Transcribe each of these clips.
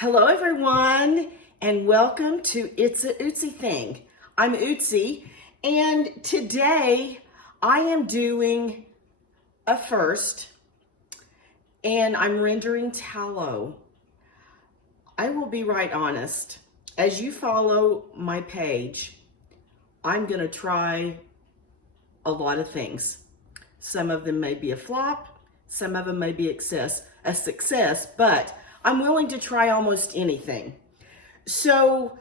Hello everyone, and welcome to It's a Ootsy Thing. I'm Ootsy, and today I am doing a first, and I'm rendering tallow. I will be right honest. As you follow my page, I'm gonna try a lot of things. Some of them may be a flop, some of them may be a success, but I'm willing to try almost anything. So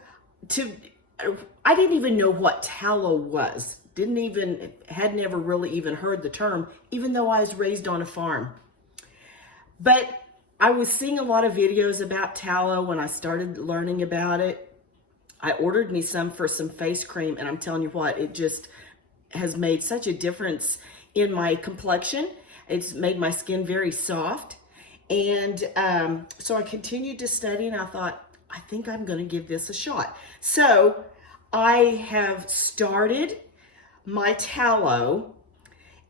I didn't even know what tallow was. Had never really even heard the term, even though I was raised on a farm. But I was seeing a lot of videos about tallow when I started learning about it. I ordered me some for some face cream, and I'm telling you what, it just has made such a difference in my complexion. It's made my skin very soft. And so I continued to study, and I thought, I think I'm going to give this a shot. So I have started my tallow,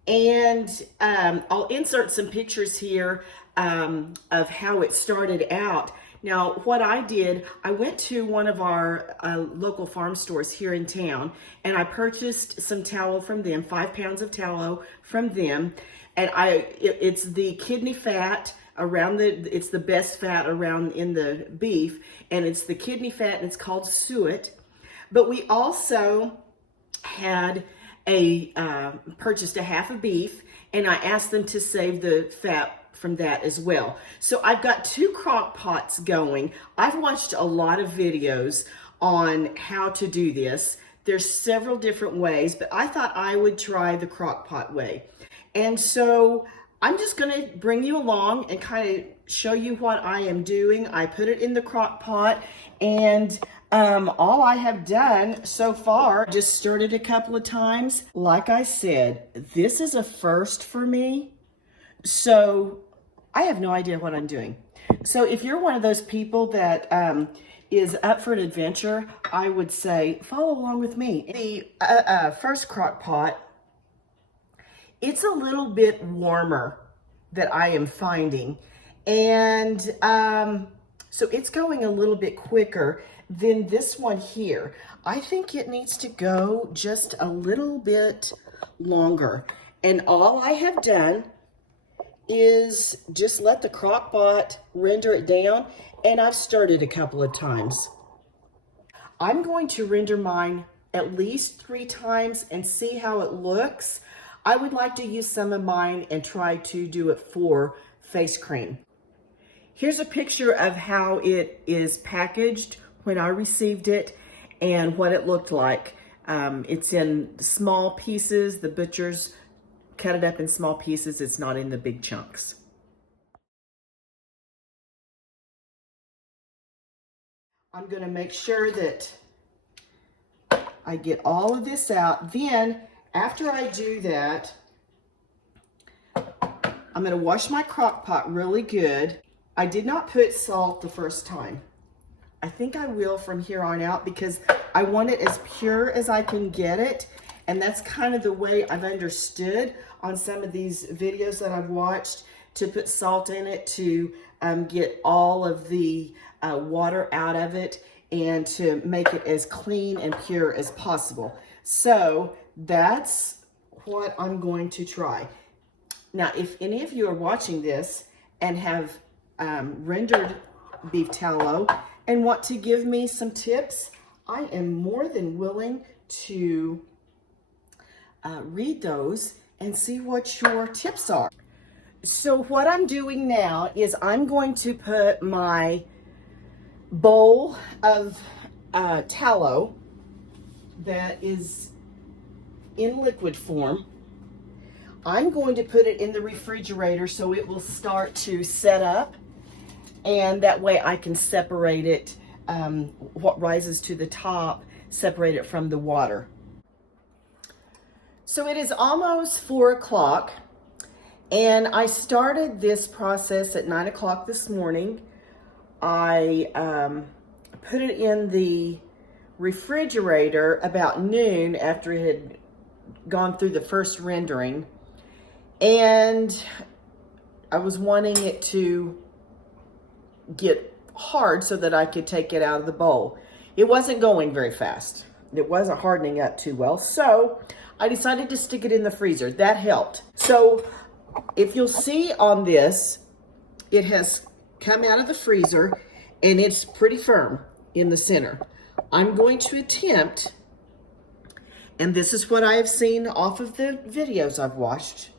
and I'll insert some pictures here of how it started out. Now, what I did, I went to one of our local farm stores here in town, and I purchased some tallow from them, 5 pounds of tallow from them. And it's the kidney fat around it's the best fat around in the beef, and it's the kidney fat, and it's called suet. But we also had purchased a half a beef, and I asked them to save the fat from that as well. So I've got 2 crock pots going. I've watched a lot of videos on how to do this. There's several different ways, but I thought I would try the crock pot way. And so I'm just going to bring you along and kind of show you what I am doing. I put it in the crock pot, and all I have done so far, just stirred it a couple of times. Like I said, this is a first for me, so I have no idea what I'm doing. So if you're one of those people that is up for an adventure, I would say follow along with me. The first crock pot, it's a little bit warmer that I am finding. And so it's going a little bit quicker than this one here. I think it needs to go just a little bit longer. And all I have done is just let the crock pot render it down, and I've stirred it a couple of times. I'm going to render mine at least 3 times and see how it looks. I would like to use some of mine and try to do it for face cream. Here's a picture of how it is packaged when I received it and what it looked like. It's in small pieces. The butchers cut it up in small pieces. It's not in the big chunks. I'm going to make sure that I get all of this out. Then, after I do that, I'm going to wash my crock pot really good. I did not put salt the first time. I think I will from here on out because I want it as pure as I can get it. And that's kind of the way I've understood on some of these videos that I've watched, to put salt in it to get all of the water out of it and to make it as clean and pure as possible. So that's what I'm going to try. Now, if any of you are watching this and have rendered beef tallow and want to give me some tips, I am more than willing to read those and see what your tips are. So what I'm doing now is I'm going to put my bowl of tallow that is in liquid form. I'm going to put it in the refrigerator so it will start to set up, and that way I can separate it, what rises to the top, separate it from the water. So it is almost 4 o'clock, and I started this process at 9 o'clock this morning. I put it in the refrigerator about noon after it had gone through the first rendering, and I was wanting it to get hard so that I could take it out of the bowl. It wasn't going very fast. It wasn't hardening up too well. So I decided to stick it in the freezer. That helped. So if you'll see on this, it has come out of the freezer and it's pretty firm in the center. I'm going to attempt, and this is what I have seen off of the videos I've watched,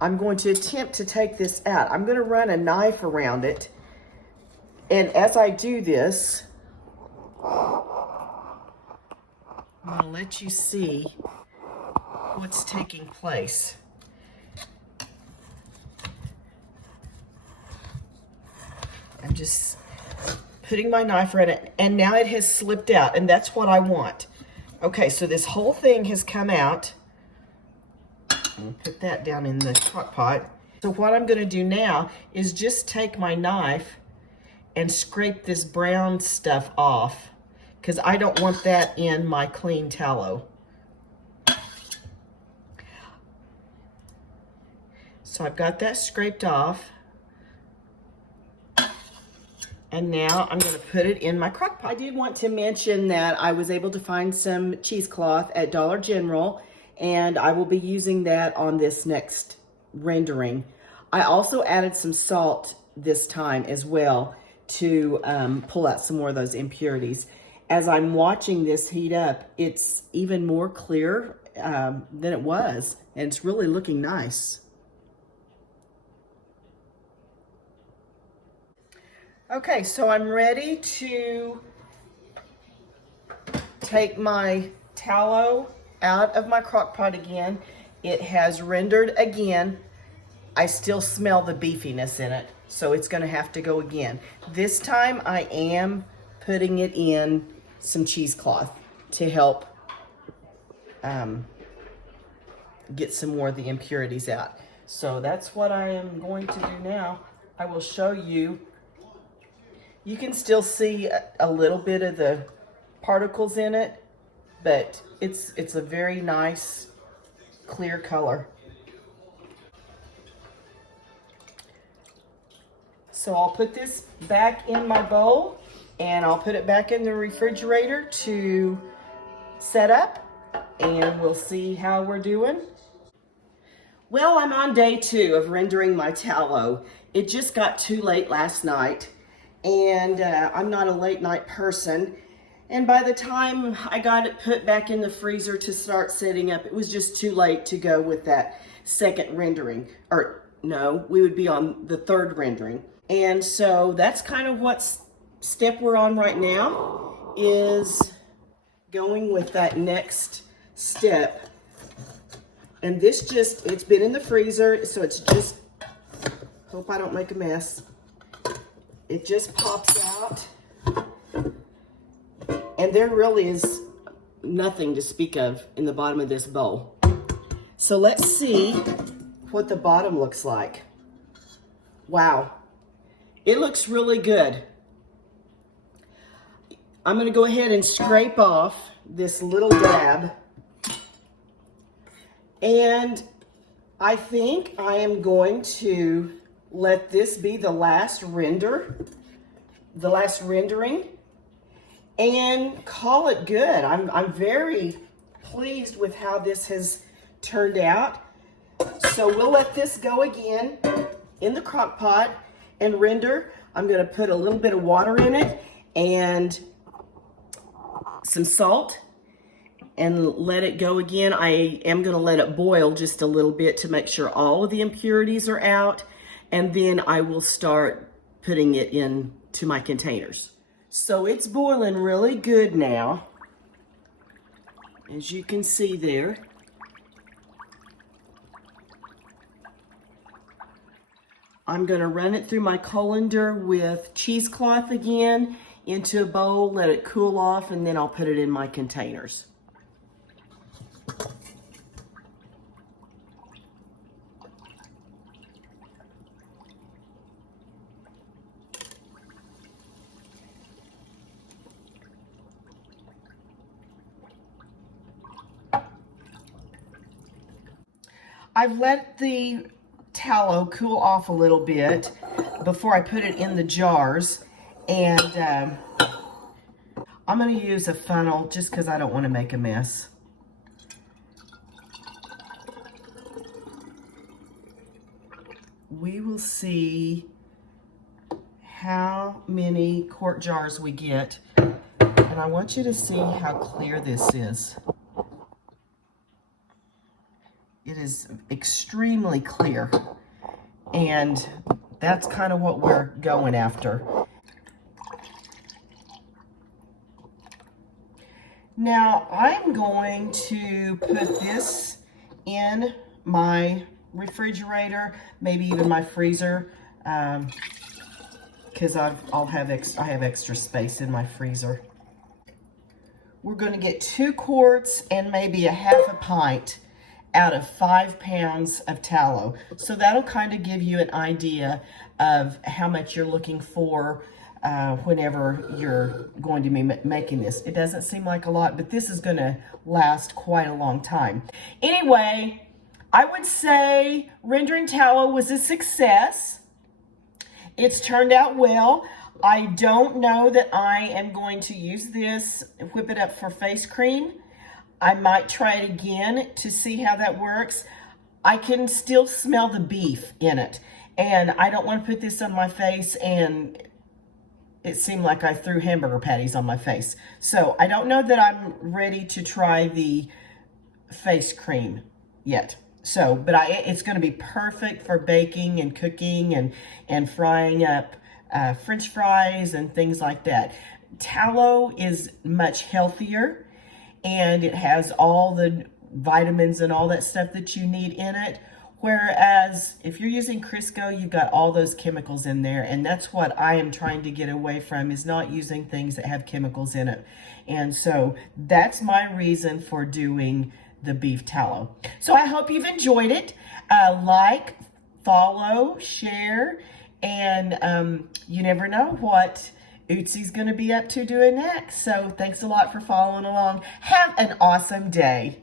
I'm going to attempt to take this out. I'm going to run a knife around it, and as I do this, I'm going to let you see what's taking place. I'm just putting my knife around it, and now it has slipped out, and that's what I want. Okay, so this whole thing has come out. I'll put that down in the crock pot. So what I'm going to do now is just take my knife and scrape this brown stuff off, because I don't want that in my clean tallow. So I've got that scraped off. And now I'm going to put it in my crock pot. I did want to mention that I was able to find some cheesecloth at Dollar General, and I will be using that on this next rendering. I also added some salt this time as well to pull out some more of those impurities. As I'm watching this heat up, it's even more clear than it was, and it's really looking nice. Okay, so I'm ready to take my tallow out of my crock pot again. It has rendered again. I still smell the beefiness in it, so it's going to have to go again. This time I am putting it in some cheesecloth to help get some more of the impurities out. So that's what I am going to do now. I will show you. You can still see a little bit of the particles in it, but it's a very nice, clear color. So I'll put this back in my bowl, and I'll put it back in the refrigerator to set up, and we'll see how we're doing. Well, I'm on day 2 of rendering my tallow. It just got too late last night. And I'm not a late night person. And by the time I got it put back in the freezer to start setting up, it was just too late to go with that second rendering. Or no, we would be on the 3rd rendering. And so that's kind of what step we're on right now, is going with that next step. And this just, it's been in the freezer, so it's just, hope I don't make a mess. It just pops out, and there really is nothing to speak of in the bottom of this bowl. So let's see what the bottom looks like. Wow, it looks really good. I'm going to go ahead and scrape off this little dab, and I think I am going to let this be the last rendering, and call it good. I'm very pleased with how this has turned out. So we'll let this go again in the crock pot and render. I'm going to put a little bit of water in it and some salt and let it go again. I am going to let it boil just a little bit to make sure all of the impurities are out. And then I will start putting it into my containers. So it's boiling really good now, as you can see there. I'm going to run it through my colander with cheesecloth again into a bowl, let it cool off, and then I'll put it in my containers. I've let the tallow cool off a little bit before I put it in the jars, And I'm going to use a funnel just because I don't want to make a mess. We will see how many quart jars we get. And I want you to see how clear this is. It is extremely clear. And that's kind of what we're going after. Now, I'm going to put this in my refrigerator, maybe even my freezer, because I have extra space in my freezer. We're going to get 2 quarts and maybe a half a pint out of 5 pounds of tallow. So that'll kind of give you an idea of how much you're looking for whenever you're going to be making this. It doesn't seem like a lot, but this is going to last quite a long time. Anyway, I would say rendering tallow was a success. It's turned out well. I don't know that I am going to use this, whip it up for face cream. I might try it again to see how that works. I can still smell the beef in it, and I don't want to put this on my face and it seemed like I threw hamburger patties on my face. So I don't know that I'm ready to try the face cream yet. So, but it's going to be perfect for baking and cooking and frying up French fries and things like that. Tallow is much healthier, and it has all the vitamins and all that stuff that you need in it. Whereas if you're using Crisco, you've got all those chemicals in there, and that's what I am trying to get away from, is not using things that have chemicals in it. And so that's my reason for doing the beef tallow. So I hope you've enjoyed it. Like, follow, share, and you never know what Ootsy's going to be up to doing next. So thanks a lot for following along. Have an awesome day.